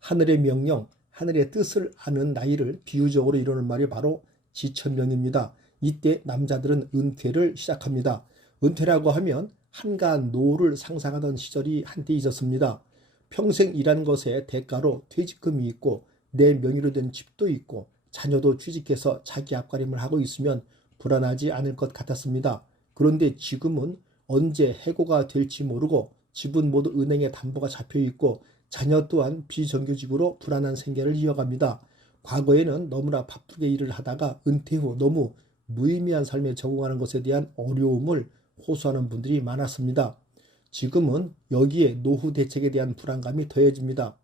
하늘의 명령, 하늘의 뜻을 아는 나이를 비유적으로 이루는 말이 바로 지천명입니다. 이때 남자들은 은퇴를 시작합니다. 은퇴라고 하면 한가한 노후를 상상하던 시절이 한때 있었습니다. 평생 일한 것에 대가로 퇴직금이 있고 내 명의로 된 집도 있고 자녀도 취직해서 자기 앞가림을 하고 있으면 불안하지 않을 것 같았습니다. 그런데 지금은 언제 해고가 될지 모르고 집은 모두 은행에 담보가 잡혀 있고 자녀 또한 비정규직으로 불안한 생계를 이어갑니다. 과거에는 너무나 바쁘게 일을 하다가 은퇴 후 너무 무의미한 삶에 적응하는 것에 대한 어려움을 호소하는 분들이 많았습니다. 지금은 여기에 노후 대책에 대한 불안감이 더해집니다.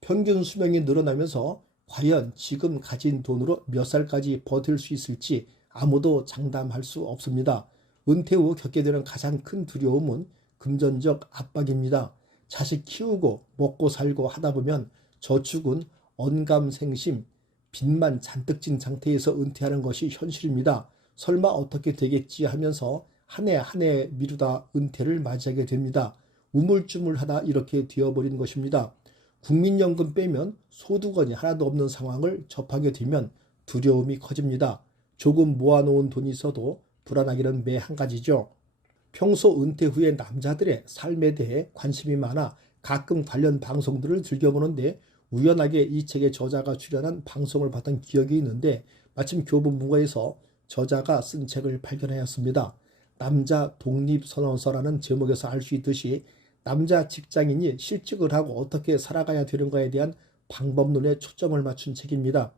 평균 수명이 늘어나면서 과연 지금 가진 돈으로 몇 살까지 버틸 수 있을지 아무도 장담할 수 없습니다. 은퇴 후 겪게 되는 가장 큰 두려움은 금전적 압박입니다. 자식 키우고 먹고 살고 하다 보면 저축은 언감생심, 빚만 잔뜩 진 상태에서 은퇴하는 것이 현실입니다. 설마 어떻게 되겠지 하면서 한 해 한 해 미루다 은퇴를 맞이하게 됩니다. 우물쭈물하다 이렇게 되어버린 것입니다. 국민연금 빼면 소득원이 하나도 없는 상황을 접하게 되면 두려움이 커집니다. 조금 모아놓은 돈이 있어도 불안하기는 매 한 가지죠. 평소 은퇴 후에 남자들의 삶에 대해 관심이 많아 가끔 관련 방송들을 즐겨보는데 우연하게 이 책의 저자가 출연한 방송을 봤던 기억이 있는데 마침 교보문고에서 저자가 쓴 책을 발견하였습니다. 남자 독립선언서라는 제목에서 알 수 있듯이 남자 직장인이 실직을 하고 어떻게 살아가야 되는가에 대한 방법론에 초점을 맞춘 책입니다.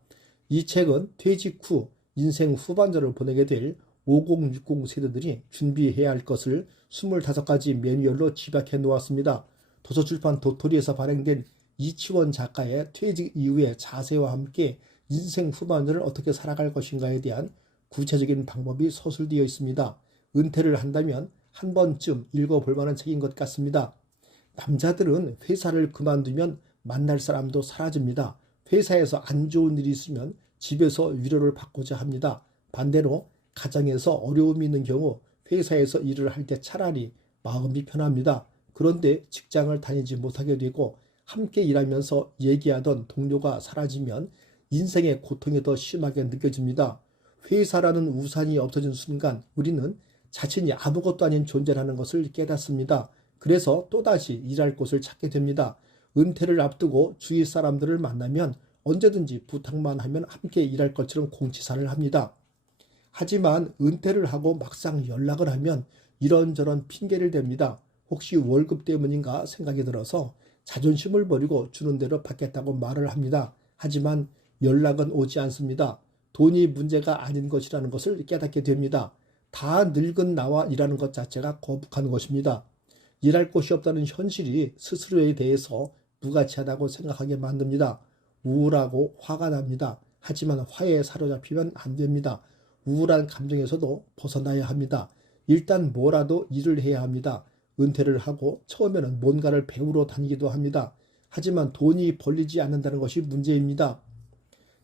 이 책은 퇴직 후 인생 후반전을 보내게 될 5060 세대들이 준비해야 할 것을 25가지 매뉴얼로 집약해 놓았습니다. 도서출판 도토리에서 발행된 이치원 작가의 퇴직 이후의 자세와 함께 인생 후반전을 어떻게 살아갈 것인가에 대한 구체적인 방법이 서술되어 있습니다. 은퇴를 한다면 한 번쯤 읽어볼 만한 책인 것 같습니다. 남자들은 회사를 그만두면 만날 사람도 사라집니다. 회사에서 안 좋은 일이 있으면 집에서 위로를 받고자 합니다. 반대로 가정에서 어려움이 있는 경우 회사에서 일을 할 때 차라리 마음이 편합니다. 그런데 직장을 다니지 못하게 되고 함께 일하면서 얘기하던 동료가 사라지면 인생의 고통이 더 심하게 느껴집니다. 회사라는 우산이 없어진 순간 우리는 자신이 아무것도 아닌 존재라는 것을 깨닫습니다. 그래서 또다시 일할 곳을 찾게 됩니다. 은퇴를 앞두고 주위 사람들을 만나면 언제든지 부탁만 하면 함께 일할 것처럼 공치사를 합니다. 하지만 은퇴를 하고 막상 연락을 하면 이런저런 핑계를 댑니다. 혹시 월급 때문인가 생각이 들어서 자존심을 버리고 주는 대로 받겠다고 말을 합니다. 하지만 연락은 오지 않습니다. 돈이 문제가 아닌 것이라는 것을 깨닫게 됩니다. 다 늙은 나와 일하는 것 자체가 거북한 것입니다. 일할 곳이 없다는 현실이 스스로에 대해서 무가치하다고 생각하게 만듭니다. 우울하고 화가 납니다. 하지만 화에 사로잡히면 안 됩니다. 우울한 감정에서도 벗어나야 합니다. 일단 뭐라도 일을 해야 합니다. 은퇴를 하고 처음에는 뭔가를 배우러 다니기도 합니다. 하지만 돈이 벌리지 않는다는 것이 문제입니다.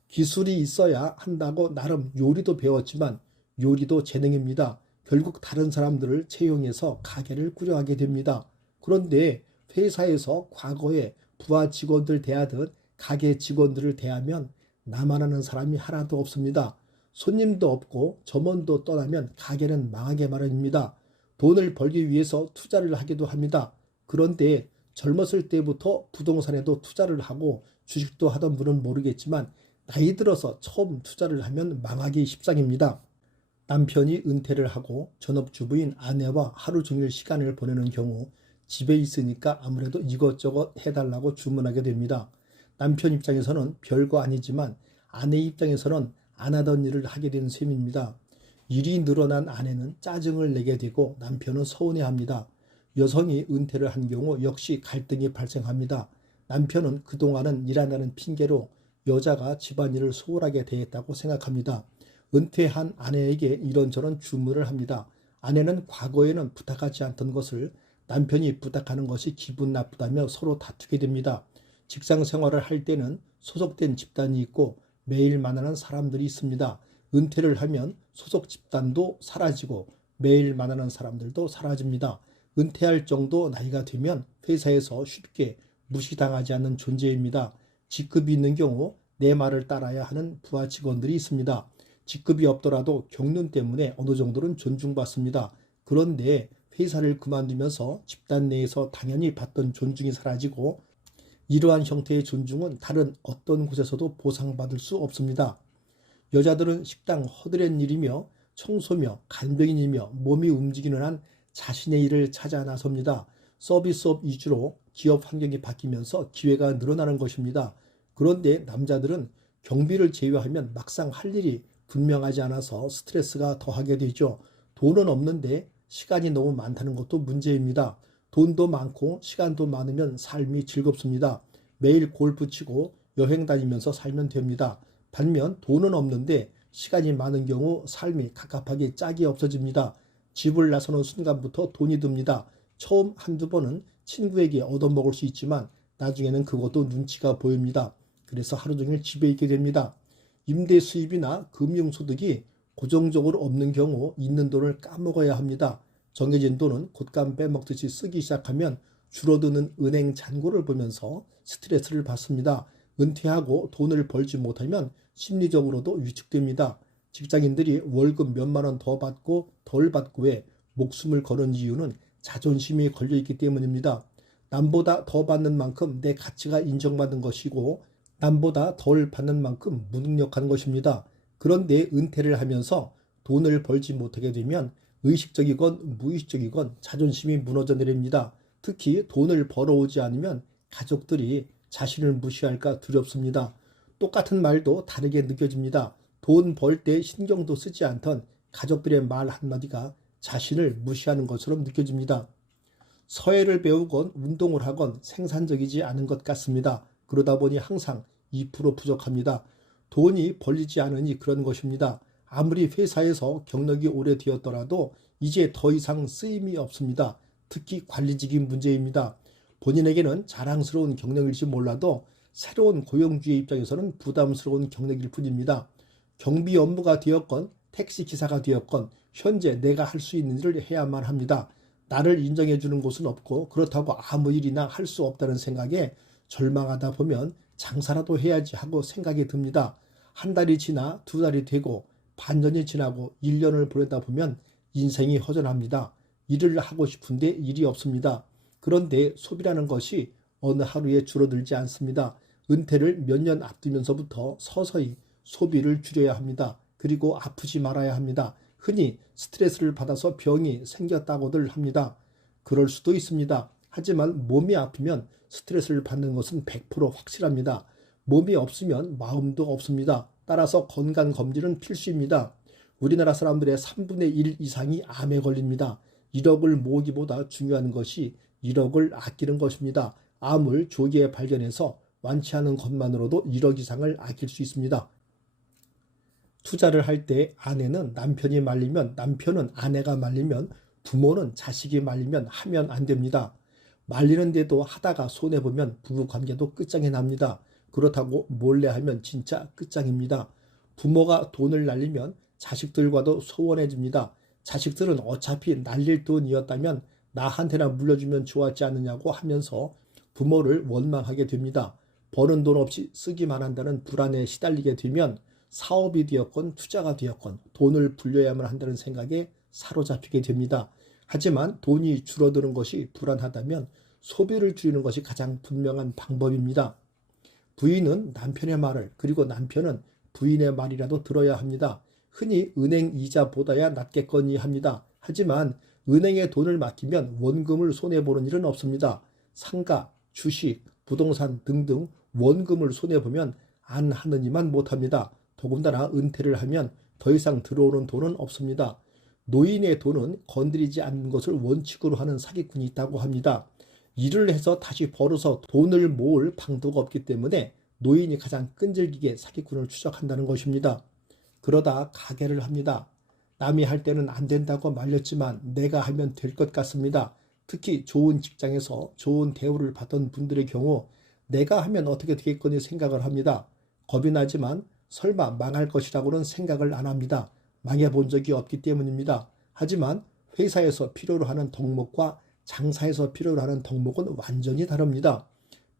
기술이 있어야 한다고 나름 요리도 배웠지만 요리도 재능입니다. 결국 다른 사람들을 채용해서 가게를 꾸려가게 됩니다. 그런데 회사에서 과거에 부하 직원들 대하듯 가게 직원들을 대하면 나만 아는 사람이 하나도 없습니다. 손님도 없고 점원도 떠나면 가게는 망하게 마련입니다. 돈을 벌기 위해서 투자를 하기도 합니다. 그런데 젊었을 때부터 부동산에도 투자를 하고 주식도 하던 분은 모르겠지만 나이 들어서 처음 투자를 하면 망하기 십상입니다. 남편이 은퇴를 하고 전업주부인 아내와 하루 종일 시간을 보내는 경우 집에 있으니까 아무래도 이것저것 해달라고 주문하게 됩니다. 남편 입장에서는 별거 아니지만 아내 입장에서는 안 하던 일을 하게 된 셈입니다. 일이 늘어난 아내는 짜증을 내게 되고 남편은 서운해합니다. 여성이 은퇴를 한 경우 역시 갈등이 발생합니다. 남편은 그동안은 일한다는 핑계로 여자가 집안일을 소홀하게 대했다고 생각합니다. 은퇴한 아내에게 이런저런 주문을 합니다. 아내는 과거에는 부탁하지 않던 것을 남편이 부탁하는 것이 기분 나쁘다며 서로 다투게 됩니다. 직장 생활을 할 때는 소속된 집단이 있고 매일 만나는 사람들이 있습니다. 은퇴를 하면 소속 집단도 사라지고 매일 만나는 사람들도 사라집니다. 은퇴할 정도 나이가 되면 회사에서 쉽게 무시당하지 않는 존재입니다. 직급이 있는 경우 내 말을 따라야 하는 부하 직원들이 있습니다. 직급이 없더라도 경륜 때문에 어느 정도는 존중받습니다. 그런데 회사를 그만두면서 집단 내에서 당연히 받던 존중이 사라지고 이러한 형태의 존중은 다른 어떤 곳에서도 보상받을 수 없습니다. 여자들은 식당 허드렛 일이며 청소며 간병인이며 몸이 움직이는 한 자신의 일을 찾아 나섭니다. 서비스업 위주로 기업 환경이 바뀌면서 기회가 늘어나는 것입니다. 그런데 남자들은 경비를 제외하면 막상 할 일이 분명하지 않아서 스트레스가 더하게 되죠. 돈은 없는데 시간이 너무 많다는 것도 문제입니다. 돈도 많고 시간도 많으면 삶이 즐겁습니다. 매일 골프 치고 여행 다니면서 살면 됩니다. 반면 돈은 없는데 시간이 많은 경우 삶이 갑갑하게 짝이 없어집니다. 집을 나서는 순간부터 돈이 듭니다. 처음 한두 번은 친구에게 얻어먹을 수 있지만 나중에는 그것도 눈치가 보입니다. 그래서 하루 종일 집에 있게 됩니다. 임대 수입이나 금융소득이 고정적으로 없는 경우 있는 돈을 까먹어야 합니다. 정해진 돈은 곶감 빼먹듯이 쓰기 시작하면 줄어드는 은행 잔고를 보면서 스트레스를 받습니다. 은퇴하고 돈을 벌지 못하면 심리적으로도 위축됩니다. 직장인들이 월급 몇만 원 더 받고 덜 받고에 목숨을 거는 이유는 자존심이 걸려있기 때문입니다. 남보다 더 받는 만큼 내 가치가 인정받는 것이고 남보다 덜 받는 만큼 무능력한 것입니다. 그런데 은퇴를 하면서 돈을 벌지 못하게 되면 의식적이건 무의식적이건 자존심이 무너져 내립니다. 특히 돈을 벌어오지 않으면 가족들이 자신을 무시할까 두렵습니다. 똑같은 말도 다르게 느껴집니다. 돈 벌 때 신경도 쓰지 않던 가족들의 말 한마디가 자신을 무시하는 것처럼 느껴집니다. 서예를 배우건 운동을 하건 생산적이지 않은 것 같습니다. 그러다 보니 항상 2% 부족합니다. 돈이 벌리지 않으니 그런 것입니다. 아무리 회사에서 경력이 오래되었더라도 이제 더 이상 쓰임이 없습니다. 특히 관리직이 문제입니다. 본인에게는 자랑스러운 경력일지 몰라도 새로운 고용주의 입장에서는 부담스러운 경력일 뿐입니다. 경비 업무가 되었건 택시기사가 되었건 현재 내가 할 수 있는 일을 해야만 합니다. 나를 인정해 주는 곳은 없고 그렇다고 아무 일이나 할 수 없다는 생각에 절망하다 보면 장사라도 해야지 하고 생각이 듭니다. 한 달이 지나 두 달이 되고 반년이 지나고 1년을 보내다 보면 인생이 허전합니다. 일을 하고 싶은데 일이 없습니다. 그런데 소비라는 것이 어느 하루에 줄어들지 않습니다. 은퇴를 몇 년 앞두면서부터 서서히 소비를 줄여야 합니다. 그리고 아프지 말아야 합니다. 흔히 스트레스를 받아서 병이 생겼다고들 합니다. 그럴 수도 있습니다. 하지만 몸이 아프면 스트레스를 받는 것은 100% 확실합니다. 몸이 없으면 마음도 없습니다. 따라서 건강검진은 필수입니다. 우리나라 사람들의 3분의 1 이상이 암에 걸립니다. 1억을 모으기보다 중요한 것이 1억을 아끼는 것입니다. 암을 조기에 발견해서 완치하는 것만으로도 1억 이상을 아낄 수 있습니다. 투자를 할 때 아내는 남편이 말리면 남편은 아내가 말리면 부모는 자식이 말리면 하면 안 됩니다. 말리는데도 하다가 손해보면 부부관계도 끝장이 납니다. 그렇다고 몰래 하면 진짜 끝장입니다. 부모가 돈을 날리면 자식들과도 소원해집니다. 자식들은 어차피 날릴 돈이었다면 나한테나 물려주면 좋았지 않느냐고 하면서 부모를 원망하게 됩니다. 버는 돈 없이 쓰기만 한다는 불안에 시달리게 되면 사업이 되었건 투자가 되었건 돈을 불려야만 한다는 생각에 사로잡히게 됩니다. 하지만 돈이 줄어드는 것이 불안하다면 소비를 줄이는 것이 가장 분명한 방법입니다. 부인은 남편의 말을 그리고 남편은 부인의 말이라도 들어야 합니다. 흔히 은행 이자보다야 낫겠거니 합니다. 하지만 은행에 돈을 맡기면 원금을 손해보는 일은 없습니다. 상가, 주식, 부동산 등등 원금을 손해보면 안 하느니만 못합니다. 더군다나 은퇴를 하면 더 이상 들어오는 돈은 없습니다. 노인의 돈은 건드리지 않는 것을 원칙으로 하는 사기꾼이 있다고 합니다. 일을 해서 다시 벌어서 돈을 모을 방도가 없기 때문에 노인이 가장 끈질기게 사기꾼을 추적한다는 것입니다. 그러다 가게를 합니다. 남이 할 때는 안 된다고 말렸지만 내가 하면 될 것 같습니다. 특히 좋은 직장에서 좋은 대우를 받던 분들의 경우 내가 하면 어떻게 되겠거니 생각을 합니다. 겁이 나지만 설마 망할 것이라고는 생각을 안 합니다. 망해본 적이 없기 때문입니다. 하지만 회사에서 필요로 하는 덕목과 장사에서 필요로 하는 덕목은 완전히 다릅니다.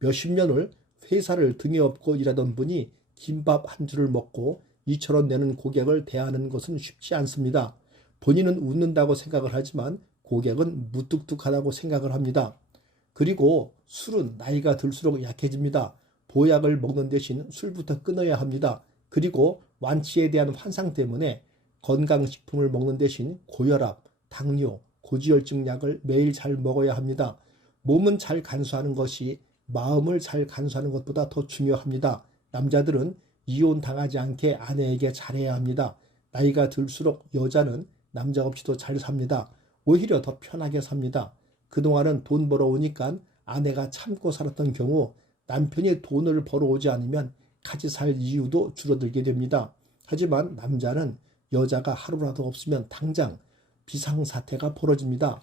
몇십 년을 회사를 등에 업고 일하던 분이 김밥 한 줄을 먹고 2,000원 내는 고객을 대하는 것은 쉽지 않습니다. 본인은 웃는다고 생각을 하지만 고객은 무뚝뚝하다고 생각을 합니다. 그리고 술은 나이가 들수록 약해집니다. 보약을 먹는 대신 술부터 끊어야 합니다. 그리고 완치에 대한 환상 때문에 건강식품을 먹는 대신 고혈압, 당뇨, 고지혈증 약을 매일 잘 먹어야 합니다. 몸은 잘 간수하는 것이 마음을 잘 간수하는 것보다 더 중요합니다. 남자들은 이혼 당하지 않게 아내에게 잘해야 합니다. 나이가 들수록 여자는 남자 없이도 잘 삽니다. 오히려 더 편하게 삽니다. 그동안은 돈 벌어오니까 아내가 참고 살았던 경우 남편이 돈을 벌어오지 않으면 같이 살 이유도 줄어들게 됩니다. 하지만 남자는 여자가 하루라도 없으면 당장 비상사태가 벌어집니다.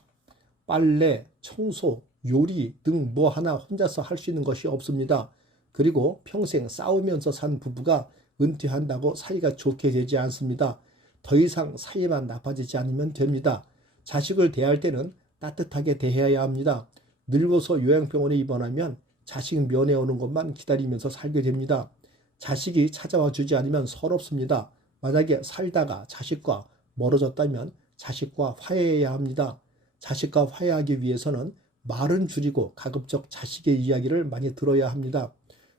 빨래, 청소, 요리 등 뭐 하나 혼자서 할 수 있는 것이 없습니다. 그리고 평생 싸우면서 산 부부가 은퇴한다고 사이가 좋게 되지 않습니다. 더 이상 사이만 나빠지지 않으면 됩니다. 자식을 대할 때는 따뜻하게 대해야 합니다. 늙어서 요양병원에 입원하면 자식 면회 오는 것만 기다리면서 살게 됩니다. 자식이 찾아와 주지 않으면 서럽습니다. 만약에 살다가 자식과 멀어졌다면 자식과 화해해야 합니다. 자식과 화해하기 위해서는 말은 줄이고 가급적 자식의 이야기를 많이 들어야 합니다.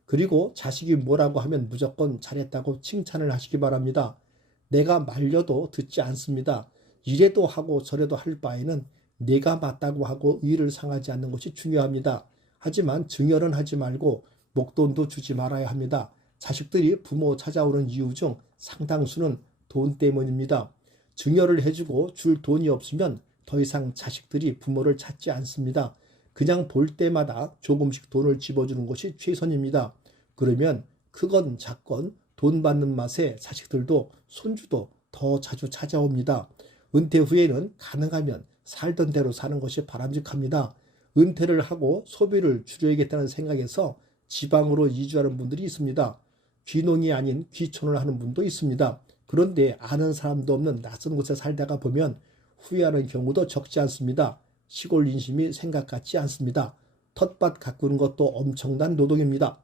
그리고 자식이 뭐라고 하면 무조건 잘했다고 칭찬을 하시기 바랍니다. 내가 말려도 듣지 않습니다. 이래도 하고 저래도 할 바에는 내가 맞다고 하고 의를 상하지 않는 것이 중요합니다. 하지만 증여는 하지 말고 목돈도 주지 말아야 합니다. 자식들이 부모 찾아오는 이유 중 상당수는 돈 때문입니다. 증여를 해주고 줄 돈이 없으면 더 이상 자식들이 부모를 찾지 않습니다. 그냥 볼 때마다 조금씩 돈을 집어주는 것이 최선입니다. 그러면 크건 작건 돈 받는 맛에 자식들도 손주도 더 자주 찾아옵니다. 은퇴 후에는 가능하면 살던 대로 사는 것이 바람직합니다. 은퇴를 하고 소비를 줄여야겠다는 생각에서 지방으로 이주하는 분들이 있습니다. 귀농이 아닌 귀촌을 하는 분도 있습니다. 그런데 아는 사람도 없는 낯선 곳에 살다가 보면 후회하는 경우도 적지 않습니다. 시골 인심이 생각 같지 않습니다. 텃밭 가꾸는 것도 엄청난 노동입니다.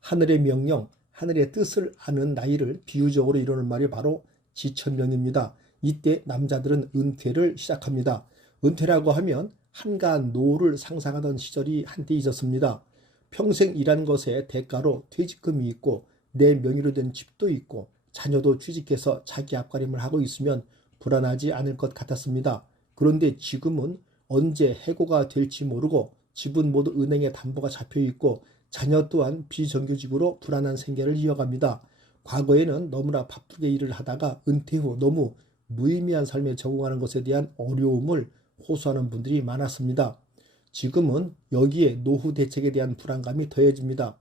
하늘의 명령, 하늘의 뜻을 아는 나이를 비유적으로 이루는 말이 바로 지천명입니다. 이때 남자들은 은퇴를 시작합니다. 은퇴라고 하면 한가한 노후를 상상하던 시절이 한때 있었습니다. 평생 일한 것에 대가로 퇴직금이 있고 내 명의로 된 집도 있고 자녀도 취직해서 자기 앞가림을 하고 있으면 불안하지 않을 것 같았습니다. 그런데 지금은 언제 해고가 될지 모르고 집은 모두 은행에 담보가 잡혀 있고 자녀 또한 비정규직으로 불안한 생계를 이어갑니다. 과거에는 너무나 바쁘게 일을 하다가 은퇴 후 너무 무의미한 삶에 적응하는 것에 대한 어려움을 호소하는 분들이 많았습니다. 지금은 여기에 노후 대책에 대한 불안감이 더해집니다.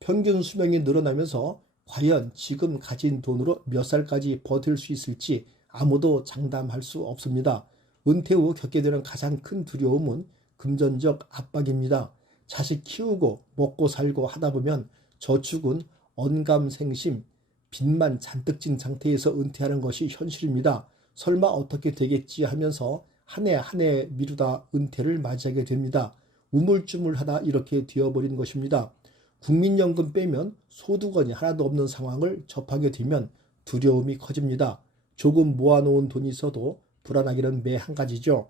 평균 수명이 늘어나면서 과연 지금 가진 돈으로 몇 살까지 버틸 수 있을지 아무도 장담할 수 없습니다. 은퇴 후 겪게 되는 가장 큰 두려움은 금전적 압박입니다. 자식 키우고 먹고 살고 하다 보면 저축은 언감생심, 빚만 잔뜩 진 상태에서 은퇴하는 것이 현실입니다. 설마 어떻게 되겠지 하면서 한 해 한 해 미루다 은퇴를 맞이하게 됩니다. 우물쭈물하다 이렇게 되어버린 것입니다. 국민연금 빼면 소득원이 하나도 없는 상황을 접하게 되면 두려움이 커집니다. 조금 모아놓은 돈이 있어도 불안하기는 매 한 가지죠.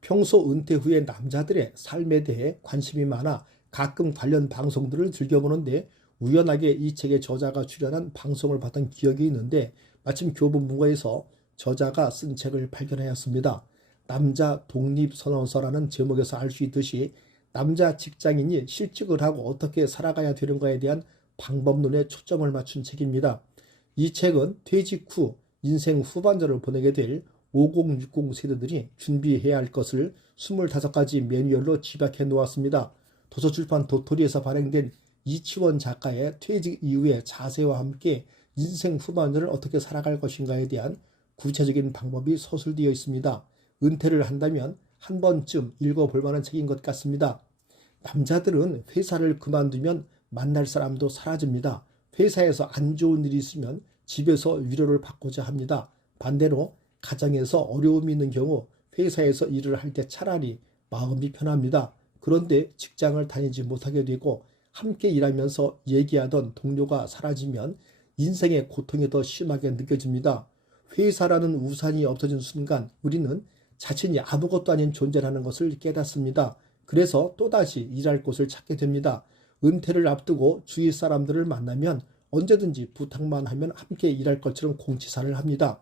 평소 은퇴 후에 남자들의 삶에 대해 관심이 많아 가끔 관련 방송들을 즐겨보는데 우연하게 이 책의 저자가 출연한 방송을 봤던 기억이 있는데 마침 교보문고에서 저자가 쓴 책을 발견하였습니다. 남자 독립선언서라는 제목에서 알 수 있듯이 남자 직장인이 실직을 하고 어떻게 살아가야 되는가에 대한 방법론에 초점을 맞춘 책입니다. 이 책은 퇴직 후 인생 후반전을 보내게 될 5060 세대들이 준비해야 할 것을 25가지 매뉴얼로 집약해 놓았습니다. 도서출판 도토리에서 발행된 이치원 작가의 퇴직 이후의 자세와 함께 인생 후반전을 어떻게 살아갈 것인가에 대한 구체적인 방법이 서술되어 있습니다. 은퇴를 한다면 한 번쯤 읽어볼 만한 책인 것 같습니다. 남자들은 회사를 그만두면 만날 사람도 사라집니다. 회사에서 안 좋은 일이 있으면 집에서 위로를 받고자 합니다. 반대로 가정에서 어려움이 있는 경우 회사에서 일을 할 때 차라리 마음이 편합니다. 그런데 직장을 다니지 못하게 되고 함께 일하면서 얘기하던 동료가 사라지면 인생의 고통이 더 심하게 느껴집니다. 회사라는 우산이 없어진 순간 우리는 자신이 아무것도 아닌 존재라는 것을 깨닫습니다. 그래서 또다시 일할 곳을 찾게 됩니다. 은퇴를 앞두고 주위 사람들을 만나면 언제든지 부탁만 하면 함께 일할 것처럼 공치사를 합니다.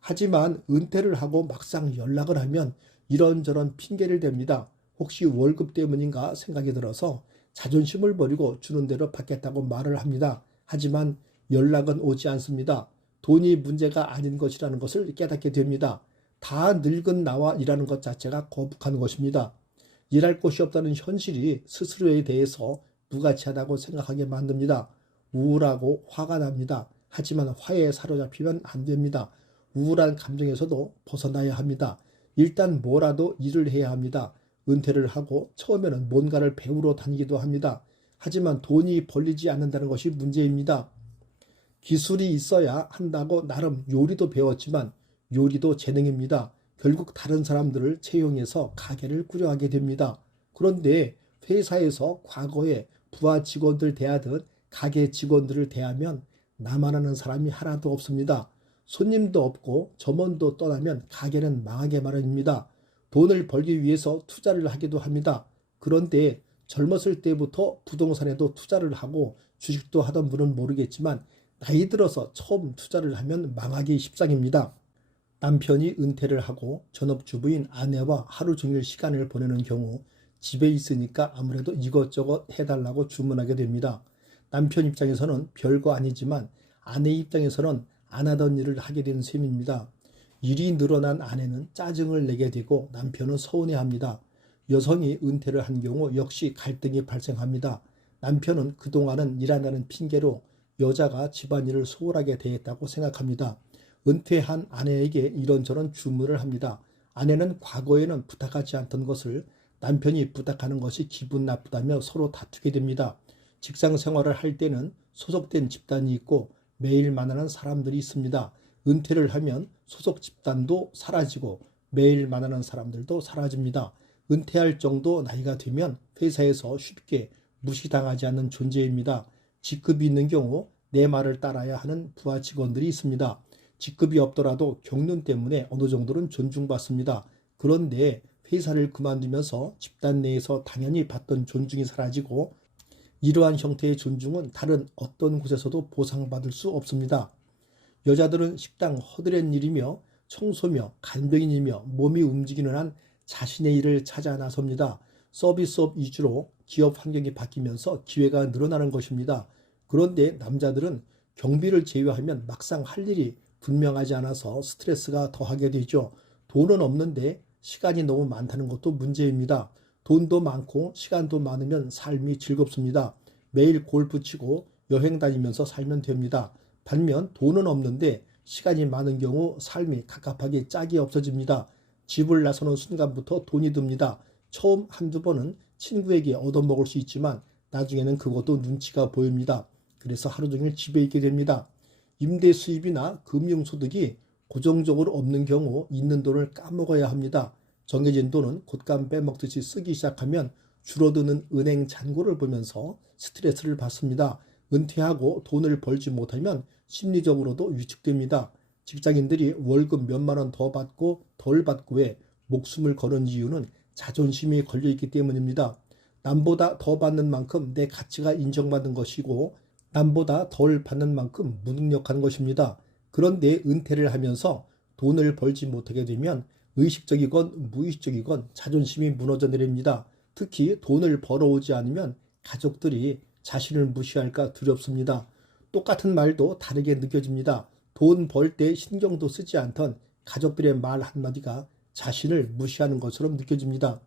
하지만 은퇴를 하고 막상 연락을 하면 이런저런 핑계를 댑니다. 혹시 월급 때문인가 생각이 들어서 자존심을 버리고 주는 대로 받겠다고 말을 합니다. 하지만 연락은 오지 않습니다. 돈이 문제가 아닌 것이라는 것을 깨닫게 됩니다. 다 늙은 나와 일하는 것 자체가 거북한 것입니다. 일할 곳이 없다는 현실이 스스로에 대해서 무가치하다고 생각하게 만듭니다. 우울하고 화가 납니다. 하지만 화에 사로잡히면 안 됩니다. 우울한 감정에서도 벗어나야 합니다. 일단 뭐라도 일을 해야 합니다. 은퇴를 하고 처음에는 뭔가를 배우러 다니기도 합니다. 하지만 돈이 벌리지 않는다는 것이 문제입니다. 기술이 있어야 한다고 나름 요리도 배웠지만 요리도 재능입니다. 결국 다른 사람들을 채용해서 가게를 꾸려하게 됩니다. 그런데 회사에서 과거에 부하 직원들 대하듯 가게 직원들을 대하면 나만 아는 사람이 하나도 없습니다. 손님도 없고 점원도 떠나면 가게는 망하게 마련입니다. 돈을 벌기 위해서 투자를 하기도 합니다. 그런데 젊었을 때부터 부동산에도 투자를 하고 주식도 하던 분은 모르겠지만 나이 들어서 처음 투자를 하면 망하기 십상입니다. 남편이 은퇴를 하고 전업주부인 아내와 하루 종일 시간을 보내는 경우 집에 있으니까 아무래도 이것저것 해달라고 주문하게 됩니다. 남편 입장에서는 별거 아니지만 아내 입장에서는 안 하던 일을 하게 된 셈입니다. 일이 늘어난 아내는 짜증을 내게 되고 남편은 서운해합니다. 여성이 은퇴를 한 경우 역시 갈등이 발생합니다. 남편은 그동안은 일한다는 핑계로 여자가 집안일을 소홀하게 대했다고 생각합니다. 은퇴한 아내에게 이런저런 주문을 합니다. 아내는 과거에는 부탁하지 않던 것을 남편이 부탁하는 것이 기분 나쁘다며 서로 다투게 됩니다. 직장 생활을 할 때는 소속된 집단이 있고 매일 만나는 사람들이 있습니다. 은퇴를 하면 소속 집단도 사라지고 매일 만나는 사람들도 사라집니다. 은퇴할 정도 나이가 되면 회사에서 쉽게 무시당하지 않는 존재입니다. 직급이 있는 경우 내 말을 따라야 하는 부하 직원들이 있습니다. 직급이 없더라도 경륜 때문에 어느 정도는 존중받습니다. 그런데 회사를 그만두면서 집단 내에서 당연히 받던 존중이 사라지고 이러한 형태의 존중은 다른 어떤 곳에서도 보상받을 수 없습니다. 여자들은 식당 허드렛 일이며 청소며 간병인이며 몸이 움직이는 한 자신의 일을 찾아 나섭니다. 서비스업 위주로 기업 환경이 바뀌면서 기회가 늘어나는 것입니다. 그런데 남자들은 경비를 제외하면 막상 할 일이 분명하지 않아서 스트레스가 더하게 되죠. 돈은 없는데 시간이 너무 많다는 것도 문제입니다. 돈도 많고 시간도 많으면 삶이 즐겁습니다. 매일 골프 치고 여행 다니면서 살면 됩니다. 반면 돈은 없는데 시간이 많은 경우 삶이 갑갑하게 짝이 없어집니다. 집을 나서는 순간부터 돈이 듭니다. 처음 한두 번은 친구에게 얻어먹을 수 있지만 나중에는 그것도 눈치가 보입니다. 그래서 하루 종일 집에 있게 됩니다. 임대 수입이나 금융소득이 고정적으로 없는 경우 있는 돈을 까먹어야 합니다. 정해진 돈은 곶감 빼먹듯이 쓰기 시작하면 줄어드는 은행 잔고를 보면서 스트레스를 받습니다. 은퇴하고 돈을 벌지 못하면 심리적으로도 위축됩니다. 직장인들이 월급 몇만 원 더 받고 덜 받고에 목숨을 거는 이유는 자존심이 걸려있기 때문입니다. 남보다 더 받는 만큼 내 가치가 인정받는 것이고 남보다 덜 받는 만큼 무능력한 것입니다. 그런데 은퇴를 하면서 돈을 벌지 못하게 되면 의식적이건 무의식적이건 자존심이 무너져 내립니다. 특히 돈을 벌어오지 않으면 가족들이 자신을 무시할까 두렵습니다. 똑같은 말도 다르게 느껴집니다. 돈 벌 때 신경도 쓰지 않던 가족들의 말 한마디가 자신을 무시하는 것처럼 느껴집니다.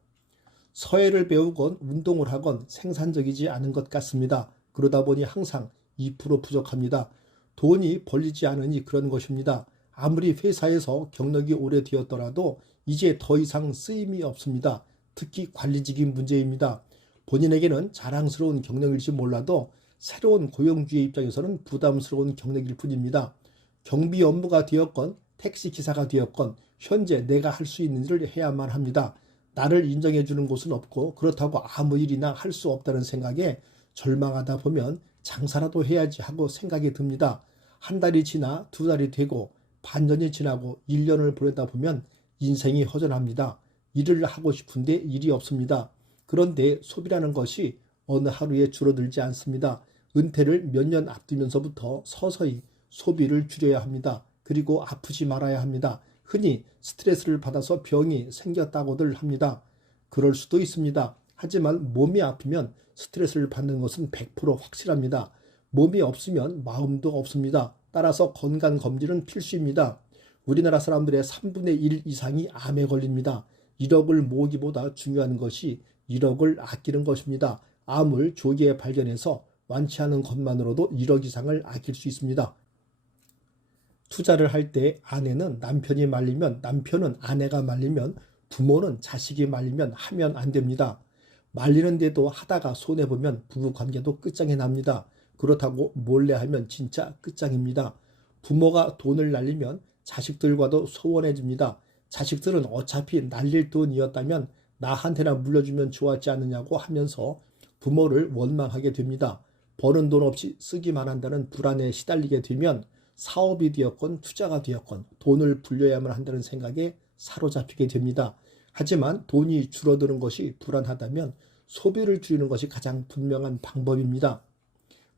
서예를 배우건 운동을 하건 생산적이지 않은 것 같습니다. 그러다 보니 항상 2% 부족합니다. 돈이 벌리지 않으니 그런 것입니다. 아무리 회사에서 경력이 오래되었더라도 이제 더 이상 쓰임이 없습니다. 특히 관리직이 문제입니다. 본인에게는 자랑스러운 경력일지 몰라도 새로운 고용주의 입장에서는 부담스러운 경력일 뿐입니다. 경비 업무가 되었건 택시기사가 되었건 현재 내가 할 수 있는 일을 해야만 합니다. 나를 인정해 주는 곳은 없고 그렇다고 아무 일이나 할 수 없다는 생각에 절망하다 보면 장사라도 해야지 하고 생각이 듭니다. 한 달이 지나 두 달이 되고 반년이 지나고 1년을 보내다 보면 인생이 허전합니다. 일을 하고 싶은데 일이 없습니다. 그런데 소비라는 것이 어느 하루에 줄어들지 않습니다. 은퇴를 몇 년 앞두면서부터 서서히 소비를 줄여야 합니다. 그리고 아프지 말아야 합니다. 흔히 스트레스를 받아서 병이 생겼다고들 합니다. 그럴 수도 있습니다. 하지만 몸이 아프면 스트레스를 받는 것은 100% 확실합니다. 몸이 없으면 마음도 없습니다. 따라서 건강검진은 필수입니다. 우리나라 사람들의 3분의 1 이상이 암에 걸립니다. 1억을 모으기보다 중요한 것이 1억을 아끼는 것입니다. 암을 조기에 발견해서 완치하는 것만으로도 1억 이상을 아낄 수 있습니다. 투자를 할 때 아내는 남편이 말리면, 남편은 아내가 말리면, 부모는 자식이 말리면 하면 안 됩니다. 말리는데도 하다가 손해보면 부부관계도 끝장이 납니다. 그렇다고 몰래 하면 진짜 끝장입니다. 부모가 돈을 날리면 자식들과도 소원해집니다. 자식들은 어차피 날릴 돈이었다면 나한테나 물려주면 좋았지 않느냐고 하면서 부모를 원망하게 됩니다. 버는 돈 없이 쓰기만 한다는 불안에 시달리게 되면 사업이 되었건 투자가 되었건 돈을 불려야만 한다는 생각에 사로잡히게 됩니다. 하지만 돈이 줄어드는 것이 불안하다면 소비를 줄이는 것이 가장 분명한 방법입니다.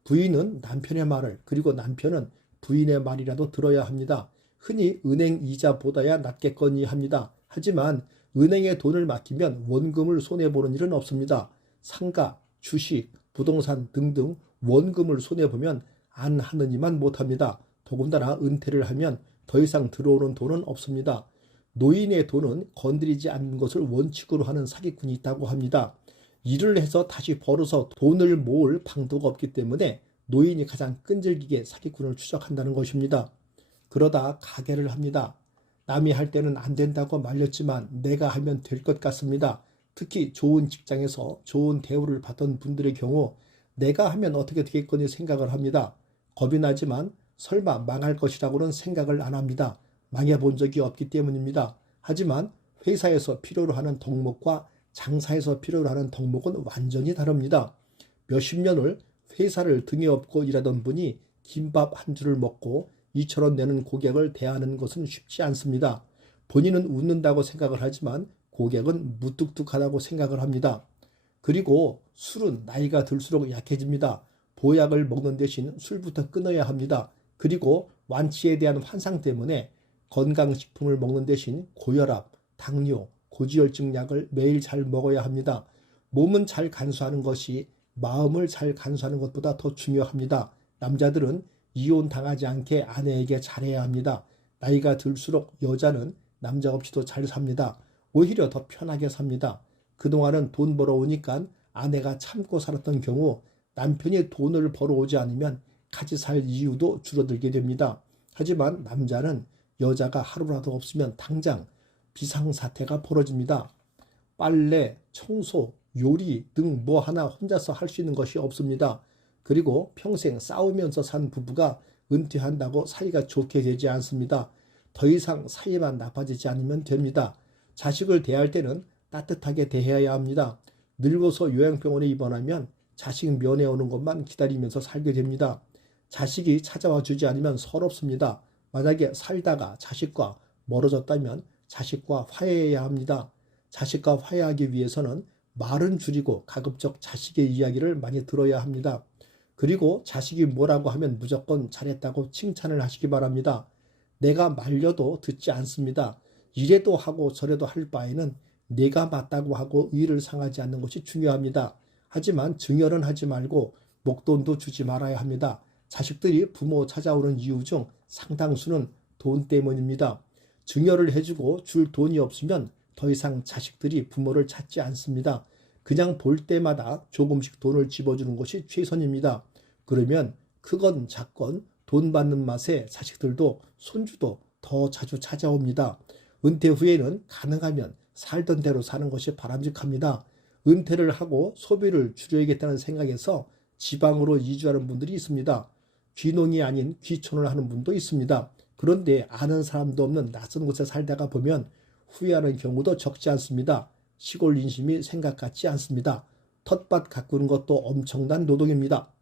부인은 남편의 말을, 그리고 남편은 부인의 말이라도 들어야 합니다. 흔히 은행 이자보다야 낫겠거니 합니다. 하지만 은행에 돈을 맡기면 원금을 손해보는 일은 없습니다. 상가, 주식, 부동산 등등 원금을 손해보면 안 하느니만 못합니다. 더군다나 은퇴를 하면 더 이상 들어오는 돈은 없습니다. 노인의 돈은 건드리지 않는 것을 원칙으로 하는 사기꾼이 있다고 합니다. 일을 해서 다시 벌어서 돈을 모을 방도가 없기 때문에 노인이 가장 끈질기게 사기꾼을 추적한다는 것입니다. 그러다 가게를 합니다. 남이 할 때는 안 된다고 말렸지만 내가 하면 될 것 같습니다. 특히 좋은 직장에서 좋은 대우를 받던 분들의 경우 내가 하면 어떻게 되겠거니 생각을 합니다. 겁이 나지만 설마 망할 것이라고는 생각을 안 합니다. 망해본 적이 없기 때문입니다. 하지만 회사에서 필요로 하는 덕목과 장사에서 필요로 하는 덕목은 완전히 다릅니다. 몇십 년을 회사를 등에 업고 일하던 분이 김밥 한 줄을 먹고 2,000원 내는 고객을 대하는 것은 쉽지 않습니다. 본인은 웃는다고 생각을 하지만 고객은 무뚝뚝하다고 생각을 합니다. 그리고 술은 나이가 들수록 약해집니다. 보약을 먹는 대신 술부터 끊어야 합니다. 그리고 완치에 대한 환상 때문에 건강식품을 먹는 대신 고혈압, 당뇨, 고지혈증 약을 매일 잘 먹어야 합니다. 몸은 잘 간수하는 것이 마음을 잘 간수하는 것보다 더 중요합니다. 남자들은 이혼 당하지 않게 아내에게 잘해야 합니다. 나이가 들수록 여자는 남자 없이도 잘 삽니다. 오히려 더 편하게 삽니다. 그동안은 돈 벌어오니까 아내가 참고 살았던 경우 남편이 돈을 벌어오지 않으면 같이 살 이유도 줄어들게 됩니다. 하지만 남자는 여자가 하루라도 없으면 당장 비상사태가 벌어집니다. 빨래, 청소, 요리 등 뭐 하나 혼자서 할 수 있는 것이 없습니다. 그리고 평생 싸우면서 산 부부가 은퇴한다고 사이가 좋게 되지 않습니다. 더 이상 사이만 나빠지지 않으면 됩니다. 자식을 대할 때는 따뜻하게 대해야 합니다. 늙어서 요양병원에 입원하면 자식 면회 오는 것만 기다리면서 살게 됩니다. 자식이 찾아와 주지 않으면 서럽습니다. 만약에 살다가 자식과 멀어졌다면 자식과 화해해야 합니다. 자식과 화해하기 위해서는 말은 줄이고 가급적 자식의 이야기를 많이 들어야 합니다. 그리고 자식이 뭐라고 하면 무조건 잘했다고 칭찬을 하시기 바랍니다. 내가 말려도 듣지 않습니다. 이래도 하고 저래도 할 바에는 내가 맞다고 하고 의를 상하지 않는 것이 중요합니다. 하지만 증여는 하지 말고 목돈도 주지 말아야 합니다. 자식들이 부모 찾아오는 이유 중 상당수는 돈 때문입니다. 증여를 해주고 줄 돈이 없으면 더 이상 자식들이 부모를 찾지 않습니다. 그냥 볼 때마다 조금씩 돈을 집어주는 것이 최선입니다. 그러면 크건 작건 돈 받는 맛에 자식들도 손주도 더 자주 찾아옵니다. 은퇴 후에는 가능하면 살던 대로 사는 것이 바람직합니다. 은퇴를 하고 소비를 줄여야겠다는 생각에서 지방으로 이주하는 분들이 있습니다. 귀농이 아닌 귀촌을 하는 분도 있습니다. 그런데 아는 사람도 없는 낯선 곳에 살다가 보면 후회하는 경우도 적지 않습니다. 시골 인심이 생각 같지 않습니다. 텃밭 가꾸는 것도 엄청난 노동입니다.